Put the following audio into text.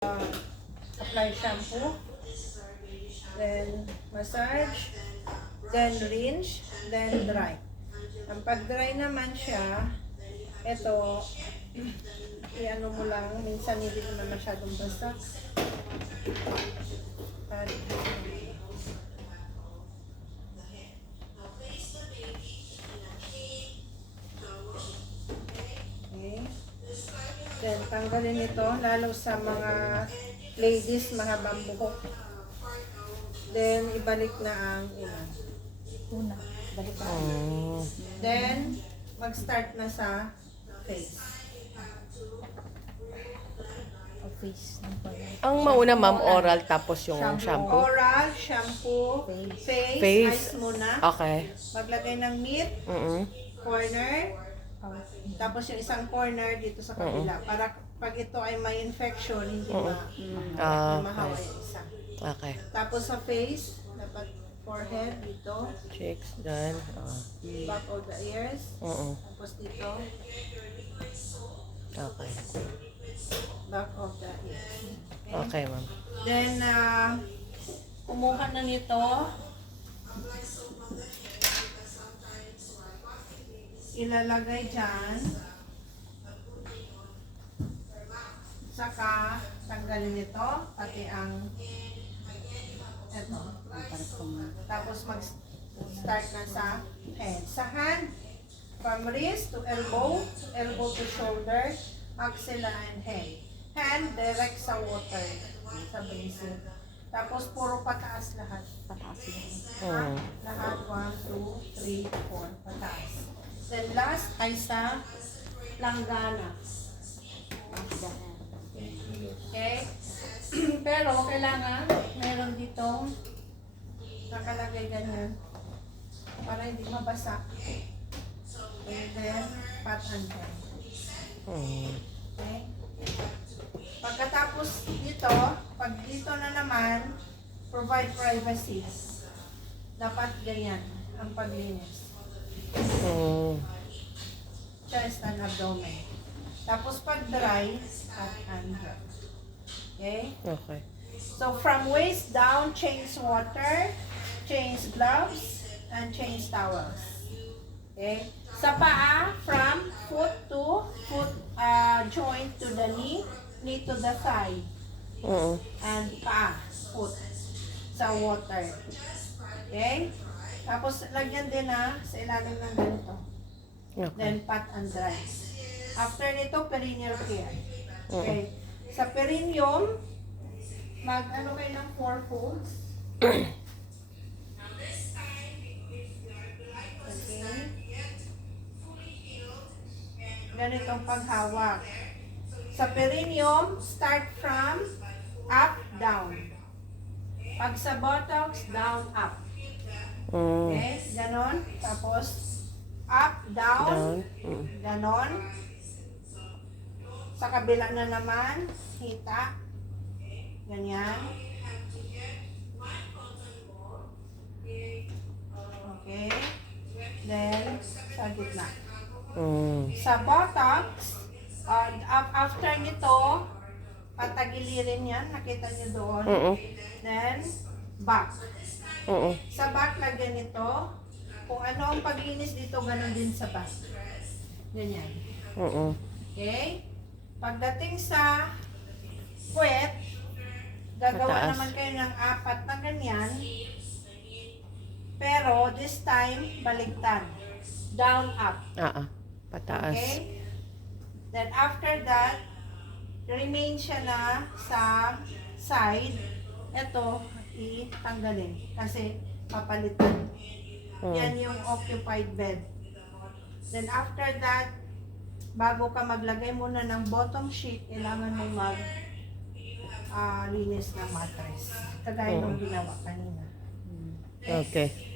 Apply shampoo, then massage, then rinse, then dry. Ang pag-dry naman siya, ito, i-ano mo lang, minsan hindi naman masyadong basa. At, okay. Then, tanggalin ito, lalo sa mga ladies, mahabang buhok. Then, ibalik na ang una. Balik na. Then, mag-start na sa face. Ang mauna, ma'am, oral tapos yung shampoo. Oral, shampoo, face, Face. ice muna. Okay. Maglagay ng mitt, corner, tapos yung isang corner dito sa kabila. Para pag ito ay may infection, hindi mahawa yung isa. Okay. Tapos sa face, dapat forehead dito, Cheeks, done. back of the ears, tapos dito, Okay. back of the ears. Okay, ma'am. Then, kumuha na nito, ilalagay dyan, saka tanggalin ito, pati ang ito. Tapos mag-start na sa head. Sa hand, from wrist to elbow to shoulder, axilla and head. Hand, direct sa water, sa basin. Tapos puro pataas lahat. Pataas lang. Lahat, 1, 2, 3, 4, pataas. Then last ay sa langgana. Okay? Pero kailangan meron ditong nakalagay ganyan para hindi mabasa. And then, pat and dry. Okay? Pagkatapos dito, pag dito na naman, provide privacy. Dapat ganyan ang paglinis. Chest and abdomen. Tapos pag dry, pat and dry. Okay? Okay. So from waist down, change water, change gloves, and change towels. Okay? Sa paa, from foot to foot joint to the knee to the thigh. And paa, foot, sa water. Okay? Tapos lagyan din sa ilalim ng ganito. Okay. Then pat and dry. After nito, perineal care. Okay? Sa perineum, mag-ano kayo ng 4 folds. Okay. Ganitong paghawak. Sa perineum, start from up, down. Pag sa buttocks, down, up. Okay? Ganon. Tapos, up, down. Ganon. Sa kabila na naman, hita. Ganyan. Okay. Then, sa gitna. Sa buttocks, after nito, patagilirin yan. Nakita niyo doon. Then, back. Sa back, lagyan nito. Kung ano ang paglinis dito, ganun din sa back. Ganyan. Okay? Pagdating sa puwet, gagawa Pataas. naman kayo ng 4 na ganyan. Pero this time, baliktad. Down, up. Pataas. Okay? Then after that, remain siya na sa side. Ito, itanggalin. Kasi papalitan. Yan yung occupied bed. Then after that, bago ka maglagay muna ng bottom sheet, kailangan mong linis ng mattress. Kagaya ng ginawa kanina. Okay.